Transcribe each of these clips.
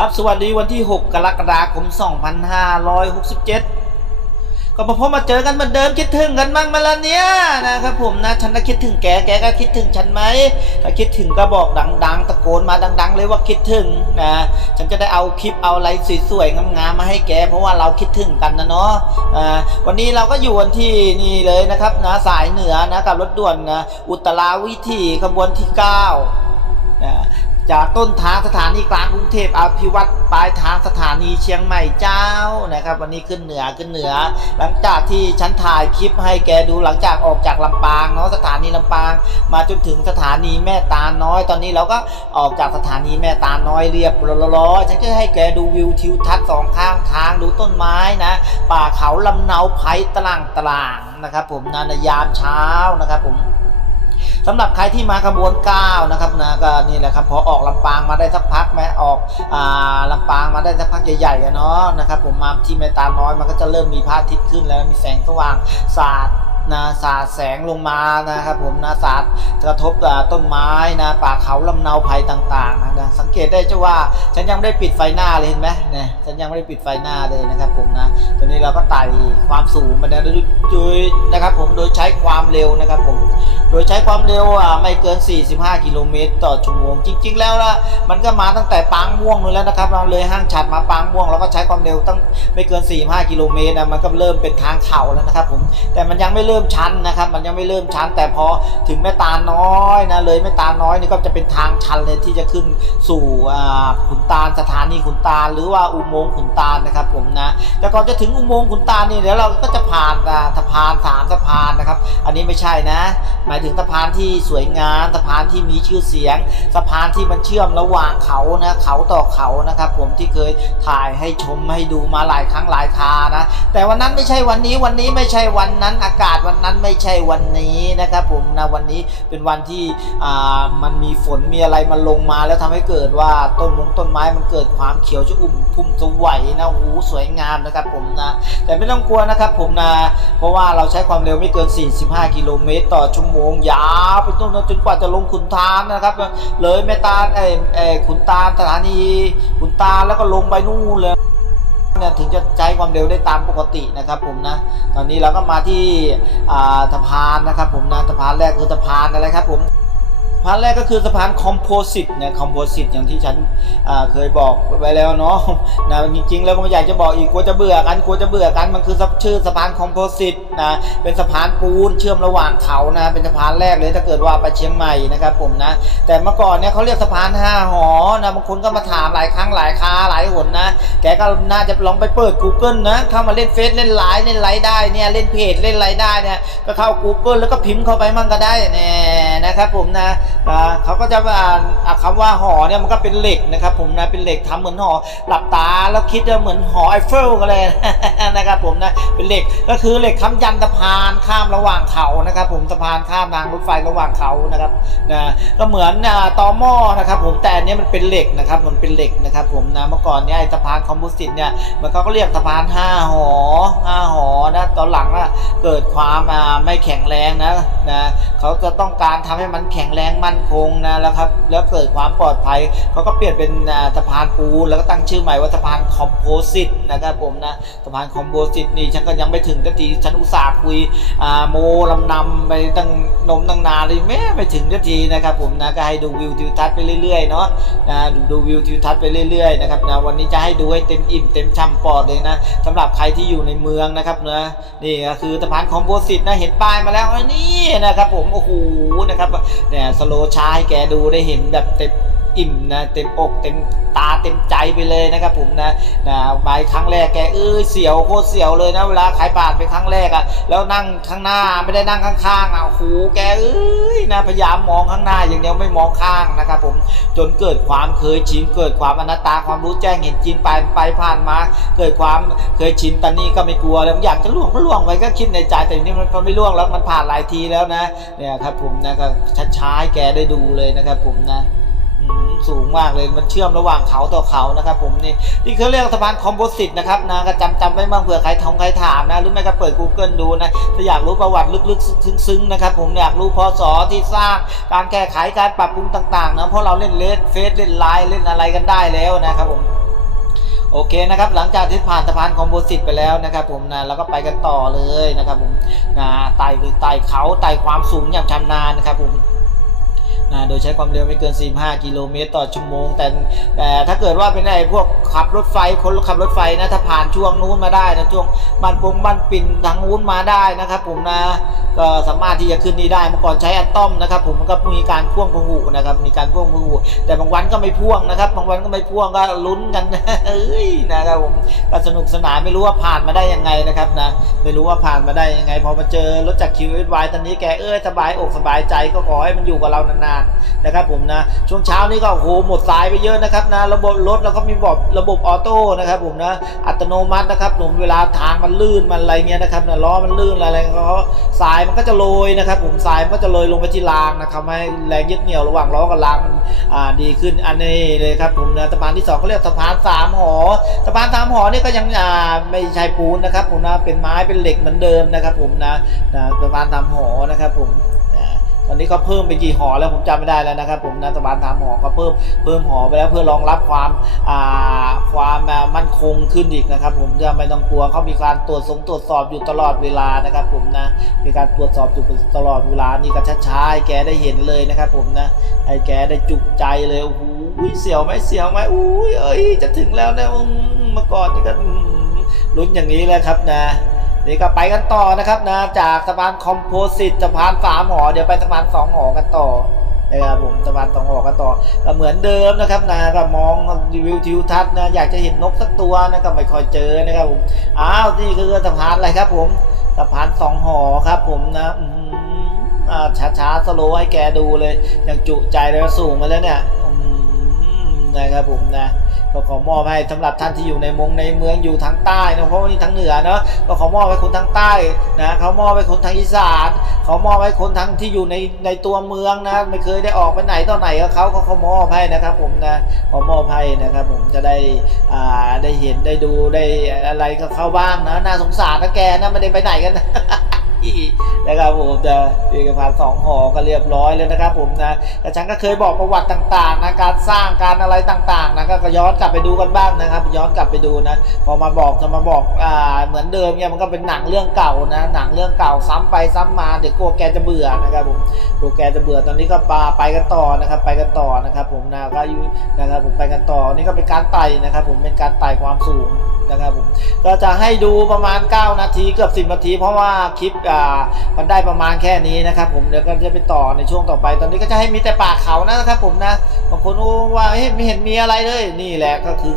ครับสวัสดีวันที่ 6 กรกฎาคม 2567 ก็มาพบมาเจอกันเหมือนเดิมคิดถึงกันบ้างมาละเนี่ยนะครับผมนะฉันก็คิดถึงแกแกก็คิดถึงฉันไหมถ้าคิดถึงก็บอกดัง ๆ ตะโกนมาดัง ๆ เลยว่าคิดถึงนะฉันจะได้เอาคลิปเอาอะไรสวยๆงามๆมาให้แก เพราะว่าเราคิดถึงกันนะเนาะวันนี้เราก็อยู่วันที่นี่เลยนะครับนะสายเหนือนะกับรถด่วนนะอุตราวิถีขบวนที่ 9 จากต้นทางสถานีกลางกรุงเทพอภิวัตรปลายทางสถานีเชียงใหม่เจ้านะครับ วันนี้ขึ้นเหนือขึ้นเหนือ หลังจากที่ฉันถ่ายคลิปให้แกดูหลังจากออกจากลำปางเนาะสถานีลำปาง มาจนถึงสถานีแม่ตาน้อย ตอนนี้เราก็ออกจากสถานีแม่ตาน้อยเรียบร้อยฉันก็ให้แกดูวิวทิวทัศน์สองข้างทางดูต้นไม้นะ ป่าเขาลำเนาไผ่ตล่างตล่างนะครับ ผมนะในยามเช้านะครับผม สำหรับใครที่มาขบวน9นะครับนะก็นี่แหละครับพอออกลำปางมาได้สักพักไหมออกอ่าลำปางมาได้สักพักใหญ่ๆเนาะนะครับผมมาที่เมตาน้อยมันก็จะเริ่มมีพระอาทิตย์ขึ้นแล้วมีแสงสว่างสาด นะสาดแสงลงมานะครับผมนะสาดกระทบต้นไม้นะป่าเขาลำเนาภัยต่างๆนะสังเกตได้จะว่าฉันยังไม่ได้ปิดไฟหน้าเลยเห็นไหมเนี่ยฉันยังไม่ได้ปิดไฟหน้าเลยนะครับผมนะตอนนี้เราก็ไต่ความสูงมาโดยโดยนะครับผมโดยใช้ความเร็วนะครับผมโดยใช้ความเร็วอะไม่เกิน 45 กิโลเมตร ต่อชั่วโมง จริง ๆ แล้วนะมันก็มาตั้งแต่ปางม่วงนู่นแล้วนะครับเราเลยห้างฉัดมาปางม่วงเราก็ใช้ความเร็วตั้งไม่เกิน 45 กิโลเมตรนะมันก็เริ่มเป็นทางเขาแล้วนะครับผมแต่มันยังไม่เริ่มริ่มชันนะครับ มันยังไม่เริ่มชันแต่พอถึงแม่ตาน้อยนะเลยแม่ตาน้อยนี่ก็จะเป็นทางชันเลยที่จะขึ้นสู่ขุนตาลสถานีขุนตาล หรือว่าอุโมงค์ขุนตาลนะครับผมนะแต่ก่อนจะถึงอุโมงค์ขุนตาลนี่เดี๋ยวเราก็จะผ่านสะพานสามสะพานนะครับ อันนี้ไม่ใช่นะ หมายถึงสะพานที่สวยงามสะพานที่มีชื่อเสียงสะพานที่มันเชื่อมระหว่างเขานะเขาต่อเขานะครับ ผมที่เคยถ่ายให้ชมให้ดูมาหลายครั้งหลายครานะ แต่วันนั้นไม่ใช่วันนี้วันนี้ไม่ใช่วันนั้นอากาศวันนั้นไม่ใช่วันนี้นะครับผมนะวันนี้เป็นวันที่อ่ามันมีฝนมีอะไรมันลงมาแล้วทำให้เกิดว่าต้นมงต้นไม้มันเกิดความเขียวชอุ่มพุ่มสวยนะหูสวยงามนะครับผมนะแต่ไม่ต้องกลัวนะครับผมนะเพราะว่าเราใช้ความเร็วไม่เกิน 45 กิโลเมตร ต่อชั่วโมงยาวไปต้นจนกว่าจะลงขุนทานนะครับ เลยแม่ตาเอ้ยเอ้ยขุนตาสถานีขุนตาแล้วก็ลงไปนู่นเลย เนี่ยถึงจะใช้ความเร็วได้ตามปกตินะครับผมนะ ตอนนี้เราก็มาที่อ่าสะพานนะครับผมนะสะพานแรกคือสะพานอะไรครับผม พานแรกก็คือสะพานคอมโพสิตเนี่ยคอมโพสิตอย่างที่ฉันเคยบอกไว้แล้วเนาะนะจริงๆ แล้วก็ไม่อยากจะบอกอีกกลัวจะเบื่อกันกลัวจะเบื่อกันมันคือชื่อสะพานคอมโพสิตนะเป็นสะพานปูนเชื่อมระหว่างเขานะเป็นสะพานแรกเลยถ้าเกิดว่าไปเชียงใหม่นะครับผมนะ แต่เมื่อก่อนเนี่ยเขาเรียกสะพานห้าหอนะบางคนก็มาถามหลายครั้งหลายคาหลายหนนะ แกก็น่าจะลองไปเปิด Google นะเข้ามาเล่นเฟซเล่นไลน์เล่นไลน์ได้เนี่ยเล่นเพจเล่นไลน์ได้เนี่ยก็เข้า Google แล้วก็พิมพ์เข้าไปมั่งก็ได้แน่นะครับผมนะ อ่าเขาก็จะอ่านอ่าคำว่าหอเนี่ยมันก็เป็นเหล็กนะครับ ผมนะเป็นเหล็กทำเหมือนหอหลับตาแล้วคิดว่าเหมือนหอไอเฟลกันเลยนะครับผมนะเป็นเหล็กก็คือเหล็กค้ำยันสะพานข้ามระหว่างเขานะครับผมสะพานข้ามรางรถไฟระหว่างเขานะครับนะก็เหมือนอ่าตอหม้อนะครับ ผมแต่อันเนี้ยมันเป็นเหล็กนะครับมันเป็นเหล็กนะครับ ผมนะเมื่อก่อนเนี่ยไอ้สะพานคอมโพสิตเนี่ยมันก็เรียกสะพานห้าหอห้าหอนะตอนหลังอะเกิดความไม่แข็งแรงนะนะเขาจะต้องการทำให้มันแข็งแรงมั่นคงนะแล้วครับแล้วเกิดความปลอดภัยเขาก็เปลี่ยนเป็นอ่าสะพานปูนแล้วก็ตั้งชื่อใหม่ว่าสะพานคอมโพสิตนะครับผมนะสะพานคอมโพสิตนี่ฉันก็ยังไม่ถึงสักทีฉันอุตส่าห์คุยอ่าโมลำนำไปตั้งนมตั้งนานเลยแม่ไม่ถึงสักทีนะครับผมนะก็ให้ดูวิวทิวทัศน์ไปเรื่อยๆเนาะนะดูดูวิวทิวทัศน์ไปเรื่อยๆนะครับนะวันนี้จะให้ดูให้เต็มอิ่มเต็มช่ำปอดเลยนะสำหรับใครที่อยู่ในเมืองนะครับนะนี่ก็คือสะพานคอมโพสิตนะเห็นป้ายมาแล้วอันนี้นะครับผมโอ้โหนะครับเนี่ยสโลชายแกดูได้เห็นแบบเต็ม อิ่มนะเต็มอกเต็มตาเต็มใจไปเลยนะครับผมนะนะไปครั้งแรกแกเอ้ยเสียวโคตรเสียวเลยนะเวลาใครผ่านไปครั้งแรกอะแล้วนั่งข้างหน้าไม่ได้นั่งข้างๆอะโอ้โหแกเอ้ยนะพยายามมองข้างหน้าอย่างเดียวไม่มองข้างนะครับผมจนเกิดความเคยชินเกิดความอนัตตาความรู้แจ้งเห็นจริงไปไปผ่านมา เกิดความเคยชินตอนนี้ก็ไม่กลัวแล้วอยากจะล่วงก็ล่วงไปก็คิดในใจแต่นี่มันไม่ล่วงแล้วมันผ่านหลายทีแล้วนะเนี่ยครับผมนะก็ช้าๆแกได้ดูเลยนะครับผมนะ สูงมากเลยมันเชื่อมระหว่างเขาต่อเขานะครับผมนี่นี่เขาเรียกสะพานคอมโพสิตนะครับนะก็จำจำไว้บ้างเผื่อใครท้องใครถามนะหรือไม่ก็เปิด Google ดูนะถ้าอยากรู้ประวัติลึกๆซึ้งๆนะครับผมอยากรู้พศที่สร้างการแก้ไขการปรับปรุงต่างๆนะเพราะเราเล่นเลสเฟซเล่นไลน์เล่นอะไรกันได้แล้วนะครับผมโอเคนะครับหลังจากที่ผ่านสะพานคอมโพสิตไปแล้วนะครับผมนะแล้วก็ไปกันต่อเลยนะครับผมนะไต่ไต่เขาไต่ความสูงอย่างชำนาญนะครับผม นะโดยใช้ความเร็วไม่เกิน 45 กิโลเมตรต่อชั่วโมง แต่แต่ถ้าเกิดว่าเป็นไอ้พวกขับรถไฟคนขับรถไฟนะถ้าผ่านช่วงนู้นมาได้นะช่วงบ้านปงบ้านปิ่นทางนู้นมาได้นะครับ ผมนะก็สามารถที่จะขึ้นนี่ได้เมื่อก่อนใช้อันต้อมนะครับ ผมมันก็มีการพ่วงพหุนะครับมีการพ่วงพหุแต่บางวันก็ไม่พ่วงนะครับ บางวันก็ไม่พ่วงก็ลุ้นกันเอ้ยนะครับผมก็สนุกสนานไม่รู้ว่าผ่านมาได้ยังไงนะครับนะไม่รู้ว่าผ่านมาได้ยังไงพอมาเจอรถจากคิวเอสวตอนนี้แกเอ้ยสบายอกสบายใจก็ขอให้มันอยู่กับเรานานๆนะครับผมนะช่วงเช้านี้ก็โอ้โหหมดสายไปเยอะนะครับนะระบบรถแล้วก็มีบอกระบบออโต้นะครับผมนะอัตโนมัตินะครับผมเวลาทางมันลื่นมันอะไรเงี้ยนะครับนะล้อมันลื่นอะไรเขาสายมันก็จะโรยนะครับผมสายมันก็จะโรยลงไปที่รางนะครับให้แรงยึดเหนี่ยวระหว่างล้อกับรางมันอ่าดีขึ้นอันนี้เลยครับผมนะสะพานที่สองเขาเรียกสะพานสามหอสะพานสามหอนี่ก็ยังอ่าไม่ใช่ปูนนะครับผมนะเป็นไม้เป็นเหล็กเหมือนเดิมนะครับผมนะนะสะพานสามหอนะครับผม ตอนนี้เขาเพิ่มไปกี่หอแล้วผมจำไม่ได้แล้วนะครับ ผมนะสะพานสามหอก็เพิ่มเพิ่มหอไปแล้วเพื่อรองรับความความมั่นคงขึ้นอีกนะครับ ผมจะไม่ต้องกลัวเขามีการตรวจสงตรวจสอบอยู่ตลอดเวลานะครับ ผมนะมีการตรวจสอบอยู่ตลอดเวลานี่ก็ช้าๆแกได้เห็นเลยนะครับ ผมนะให้แกได้จุกใจเลยโอ้โหเสียวไหมเสียวไหมอุ้ยเอ้ยจะถึงแล้วนะอืมเมื่อก่อนนี่ก็ลุ้นอย่างนี้แหละครับนะ นี่ก็ไปกันต่อนะครับนะจากสะพานคอมโพสิตสะพานสามหอ เดี๋ยวไปสะพานสองหอกันต่อนะครับผมสะพานสองหอกันต่อก็เหมือนเดิมนะครับนะก็มองวิวทิวทัศน์นะอยากจะเห็นนกสักตัวนะก็ไม่ค่อยเจอนะครับผมอ้าวนี่คือสะพานอะไรครับ ผมสะพานสองหอครับ ผมนะอ่าช้าๆสโลให้แกดูเลยอย่างจุใจเลยสูงมาแล้วเนี่ย นะครับผมนะก็ขอมอบให้สำหรับท่านที่อยู่ในมงในเมืองอยู่ทางใต้นะเพราะว่านี่ทางเหนือเนาะก็ขอมอบให้คนทางใต้นะเขามอบให้คนทางอีสานเขามอบให้คนทางที่อยู่ในในตัวเมืองนะไม่เคยได้ออกไปไหนต่อไหนก็เขาเขาขามอบให้นะครับผมนะขอมอบให้นะครับผมจะได้อ่าได้เห็นได้ดูได้อะไรก็เขาบ้างนะน่าสงสารนะแกนะไม่ได้ไปไหนกันนะ นะครับผมจะเอกพันสองหอก็เรียบร้อยเลยนะครับผมนะแต่ฉันก็เคยบอกประวัติต่างๆนะการสร้างการอะไรต่างๆนะก็ย้อนกลับไปดูกันบ้างนะครับ ย้อนกลับไปดูนะ พอมาบอกจะมาบอกอ่าเหมือนเดิมเนี่ยมันก็เป็นหนังเรื่องเก่านะ หนังเรื่องเก่าซ้ำไปซ้ำมาเดี๋ยวกลัวแกจะเบื่อนะครับผมกลัวแกจะเบื่อตอนนี้ก็ปาไปกันต่อนะครับ ไปกันต่อนะครับ ผมนะก็อยู่นะครับผมไปกันต่อนี่ก็เป็นการไต่นะครับ ผมเป็นการไต่ความสูง นะครับผมก็จะให้ดูประมาณ 9 นาทีเกือบ 10 นาที เพราะว่าคลิปอ่ามันได้ประมาณแค่นี้นะครับผมเดี๋ยวก็จะไปต่อในช่วงต่อไป ตอนนี้ก็จะให้มีแต่ป่าเขานะครับผมนะบางคนว่าเฮ้ยไม่เห็นมีอะไรเลย นี่แหละก็คือ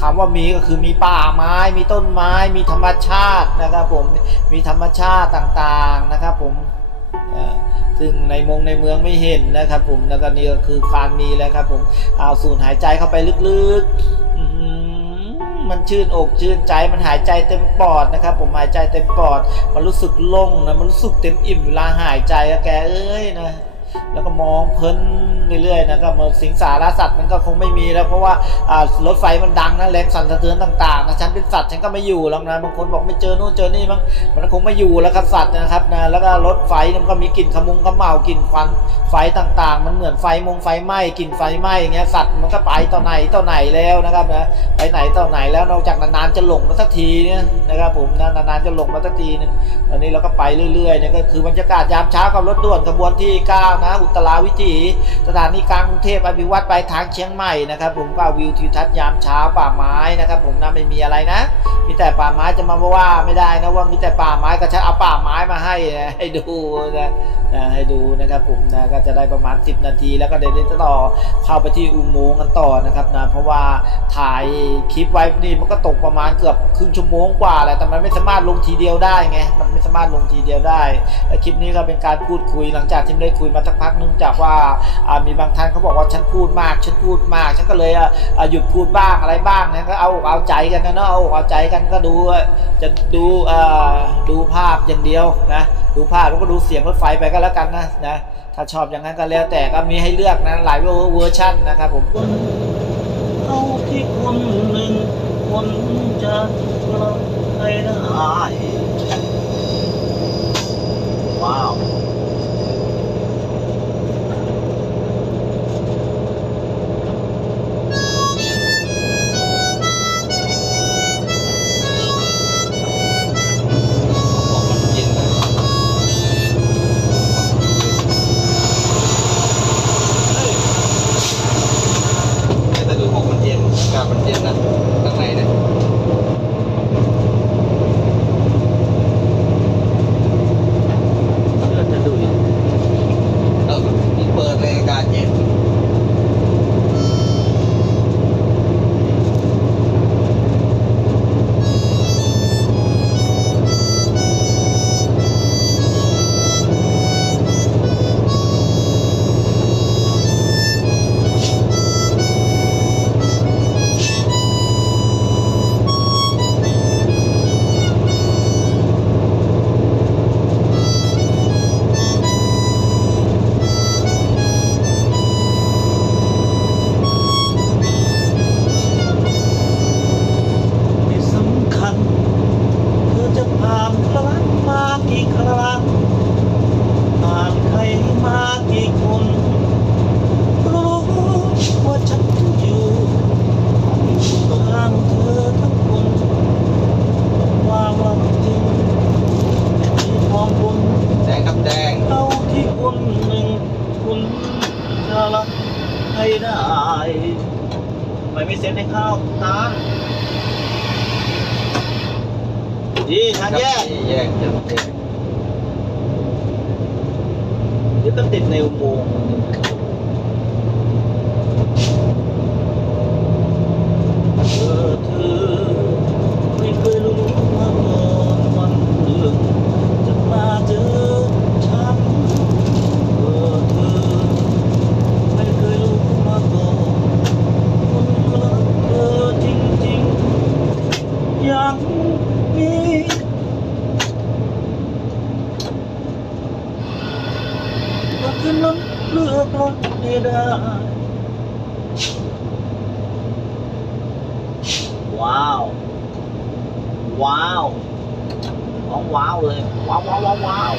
คำว่ามีก็คือมีป่าไม้ มีต้นไม้ มีธรรมชาตินะครับผมมีธรรมชาติต่างๆนะครับผมอ่าซึ่งในมงในเมืองไม่เห็นนะครับผมแล้วก็นี่ก็คือการมีแล้วครับผมเอาสูดหายใจเข้าไปลึกๆอื มันชื่นอกชื่นใจมันหายใจเต็มปอดนะครับ ผมหายใจเต็มปอด มันรู้สึกโล่งนะมันรู้สึกเต็มอิ่มเวลาหายใจอะแกเอ้ยนะ แล้วก็มองเพลินเรื่อยๆนะครับสิงสารสัตว์มันก็คงไม่มีแล้วเพราะว่ารถไฟมันดังนะแรงสั่นสะเทือนต่างๆนะฉันเป็นสัตว์ฉันก็ไม่อยู่แล้วนะบางคนบอกไม่เจอนู่นเจอนี่มั้งมันคงไม่อยู่แล้วครับสัตว์นะครับนะแล้วก็รถไฟมันก็มีกลิ่นขมุงขมเหมากลิ่นควันไฟต่างๆ มันเหมือนไฟมงไฟไหม้กลิ่นไฟไหม้อย่างเงี้ยสัตว์มันก็ไปต่อไหนต่อไหนแล้วนะครับนะไปไหนต่อไหนแล้วนอกจากนานๆจะหลงมาสักทีเนี่ยนะครับผมนะนานๆจะหลงมาสักทีนึงตอนนี้เราก็ไปเรื่อยๆเนี่ยก็คือบรรยากาศยามเช้ากับรถด่วนขบวนที่9นะ อุตราวิถีสถานีกลางกรุงเทพอภิวัตไปทางเชียงใหม่นะครับผมก็วิวทิวทัศน์ยามเช้าป่าไม้นะครับผมนะไม่มีอะไรนะ มีแต่ป่าไม้จะมาว่าไม่ได้นะว่ามีแต่ป่าไม้ก็ฉันเอาป่าไม้มาให้นะให้ดูนะนะให้ดูนะครับผมนะก็จะได้ประมาณ 10 นาทีแล้วก็เดี๋ยวจะต่อเข้าไปที่อุโมงค์กันต่อนะครับนะเพราะว่าถ่ายคลิปไว้นี่มันก็ตกประมาณเกือบครึ่งชั่วโมงกว่าแหละแต่มันไม่สามารถลงทีเดียวได้ไงมันไม่สามารถลงทีเดียวได้และคลิปนี้ก็เป็นการพูดคุยหลังจากที่ได้คุยมาสักพักนึงจากว่ามีบางท่านเขาบอกว่าฉันพูดมากฉันพูดมาก ฉันก็เลยหยุดพูดบ้างอะไรบ้างนะก็เอาเอาใจกันนะเนาะเอาเอาใจกันก็ดูจะดูดูภาพอย่างเดียวนะดูภาพแล้วก็ดูเสียงรถไฟไปก็แล้วกันนะนะถ้าชอบอย่างนั้นก็แล้วแต่ก็มีให้เลือกนะหลายเวอร์ชันนะครับผมเอาที่คนหนึ่งคนจะราให้ได้ว้าว ได้ ไม่มีเสียงในข้าวน้ำดีทางแยกแยึดต้องติดในอุโมงค์ ว้าวว้าวว้าว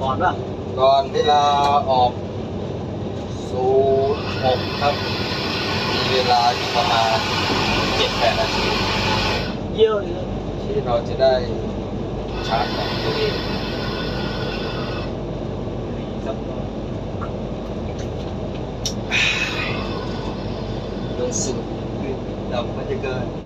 ก่อนป่ะก่อนเวลาออก06ครับ มีเวลาอยู่ประมาณ7จ็แปดนาทีเยอะเลยที่เราจะได้ชาร์จของตัวเองลงสูตรดำมันจะเกิน